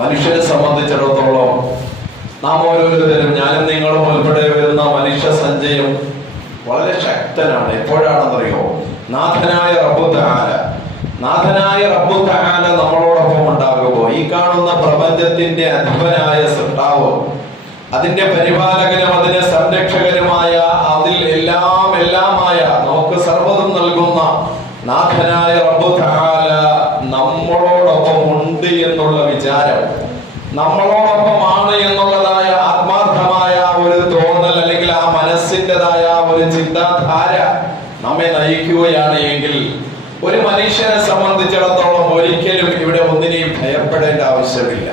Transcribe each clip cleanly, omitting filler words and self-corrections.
മനുഷ്യരെ സംബന്ധിച്ചിടത്തോളം നാം ഓരോരുത്തരും, ഞാനും നിങ്ങളും ഉൾപ്പെടെ വരുന്ന മനുഷ്യ സഞ്ചയം വളരെ ശക്തനാണ്. എപ്പോഴാണെന്നറിയോ? നാഥനായ റബ്ബു തആല നമ്മളോടൊപ്പം ഉണ്ടാകുമോ? ഈ കാണുന്ന പ്രപഞ്ചത്തിന്റെ അധിപനായ സൃഷ്ടാവ്, അതിന്റെ പരിപാലകനും അതിന്റെ സംരക്ഷകനുമായ, അതിൽ എല്ലാമായ നമുക്ക് സർവ്വതും നൽകുന്ന നാഥനായ റബ്ബു തആല നമ്മളോടൊപ്പം ഉണ്ട് എന്നുള്ള വിചാരം, നമ്മളോടൊപ്പമാണ് എന്നുള്ളതായ ആത്മാർത്ഥമായ ഒരു തോന്നൽ, അല്ലെങ്കിൽ ആ മനസ്സിൻ്റെതായ ഒരു ചിന്താധാര നമ്മെ നയിക്കുകയാണ് എങ്കിൽ ഒരു മനുഷ്യനെ സംബന്ധിച്ചിടത്തോളം ഒരിക്കലും ഇവിടെ ഒന്നിനെയും ഭയപ്പെടേണ്ട ആവശ്യമില്ല.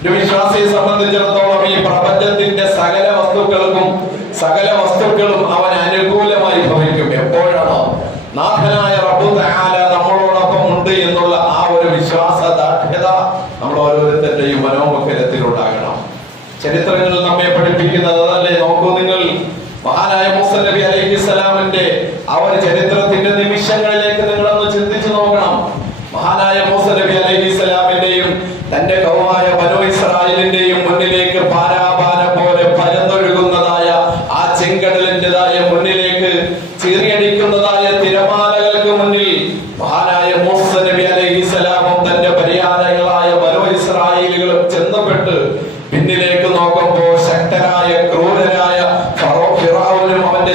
ഒരു വിശ്വാസിയെ സംബന്ധിച്ചിടത്തോളം ഈ പ്രപഞ്ചത്തിന്റെ സകല വസ്തുക്കളും അവൻ അനുകൂലമായി ഭവിക്കും. എപ്പോഴാണോ നാഥനായ റബ്ബു തആല നമ്മളോടൊപ്പം ഉണ്ട് എന്നുള്ള ആ ഒരു വിശ്വാസദാർഢ്യത നമ്മൾ ഓരോരുത്തരുടെയും മനോമുഖരത്തിൽ ഉണ്ടാകണം. ചരിത്രങ്ങൾ നമ്മെ പഠിപ്പിക്കുന്നത് അതല്ലേ? നോക്കൂ നിങ്ങൾ, മഹാനായ മൂസ നബി അലൈഹിസ്സലാമിന്റെ ആ ഒരു ചരിത്രത്തിന്റെ നിമിഷങ്ങളിലേക്ക് നിങ്ങളൊന്ന് ചിന്തിച്ചു നോക്കണം. മഹാനായ മൂസ നബി അലൈഹിസ്സലാമിന്റെയും തന്റെ കൗമായ ബനൂ ഇസ്രായേലിന്റെയും മുന്നിലേക്ക് പാരാപാര പോലെ പരന്നൊഴുകുന്നതായ ആ ചെങ്കടലിന്റേതായ മുന്നിലേക്ക് ചീറിയടിക്കുന്നതായ തിരമാലകൾക്ക് മുന്നിൽ മഹാനായ മൂസ നബി അലൈഹിസ്സലാമും തന്റെ പരിയാരങ്ങളായ ബനൂ ഇസ്രായേലുകളും ചെന്നപ്പെട്ട് പിന്നിലേക്ക് നോക്കുമ്പോൾ ശക്തരായ ക്രൂരരായ ഫിറഔനും അവന്റെ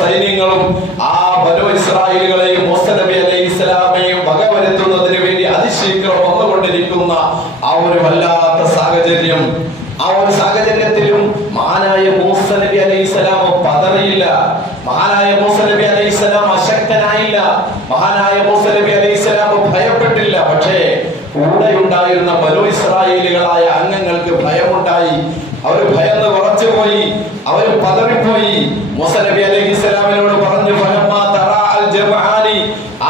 സൈന്യങ്ങളും ആ ബനൂ ഇസ്രായേലുകളെയും മൂസ നബി അലൈഹിസ്സലാമയെയും വകവരുത്തുന്നതിന് വേണ്ടി അതിശീഘ്രം വന്നുകൊണ്ടിരിക്കുന്ന ആ ഒരു വല്ലാത്ത സാഹചര്യം. ആ ഒരു സാഹചര്യത്തിലും മഹാനായ മൂസ നബി അലൈഹിസ്സലാം പതറിയില്ല. മഹാനായ മൂസ നബി അലൈഹിസ്സലാം അശക്തനായില്ല. മഹാനായ മൂസ നബി അലൈഹിസ്സലാം ഭയപ്പെട്ടില്ല. പക്ഷേ കൂടെ ഉണ്ടായിരുന്ന ബനൂ ഇസ്രായേലുകളായ അംഗങ്ങൾക്ക് ഭയമുണ്ടായി. അവർ ഭയന്ന് വിറച്ചുപോയി, അവർ പതറിപ്പോയി. മൂസ നബി അലൈഹിസ്സലാമിനോട് പറഞ്ഞു, ഫലമ്മാ തറാ അൽ ജംആനി,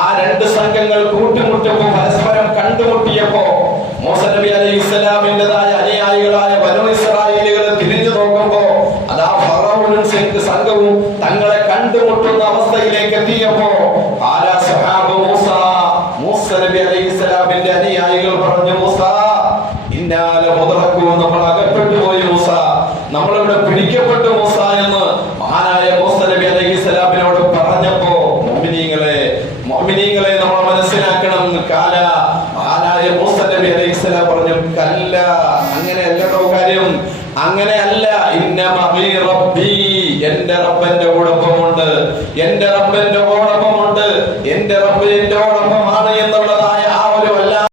ആ രണ്ട് സംഘങ്ങൾ കൂട്ടിമുട്ടിയപ്പോൾ, പരസ്പരം കണ്ടുമുട്ടിയപ്പോ മൂസ നബി അലൈഹിസ്സലാമിന്റേതായ അനുയായികളായ ബനൂ ഇസ്രായേലുകൾ തിരിഞ്ഞു നോക്കുമ്പോ അതാ ഫറഔനും സംഘവും തങ്ങളെ കണ്ടുമുട്ടുന്ന അവസ്ഥയിലേക്ക് എത്തിയപ്പോ മൂസ നബി അലൈഹിസ്സലാമിന്റെ അനുയായികൾ പറഞ്ഞു, മൂസ ഇന്നാല മുദ്റക്കൂ, നമ്മൾ അകപ്പെട്ടു പോയി മൂസ, നമ്മളിവിടെ പിടിക്കപ്പെട്ടു മൂസ എന്ന് മഹാനായ മൂസ നബി അലൈഹിസ്സലാമിനോട് പറഞ്ഞപ്പോ മുഅ്മിനീങ്ങളെ നമ്മൾ മനസ്സിലാക്കണം. കാല, മഹാനായ മൂസ നബി അലൈഹിസ്സലാം പറഞ്ഞു, കല്ല, അങ്ങനെയല്ലടോ കാര്യം, അങ്ങനെയല്ല. ഇന്ന മഅീ റബ്ബി, എന്റെ റബ്ബന്റെ കൂടെ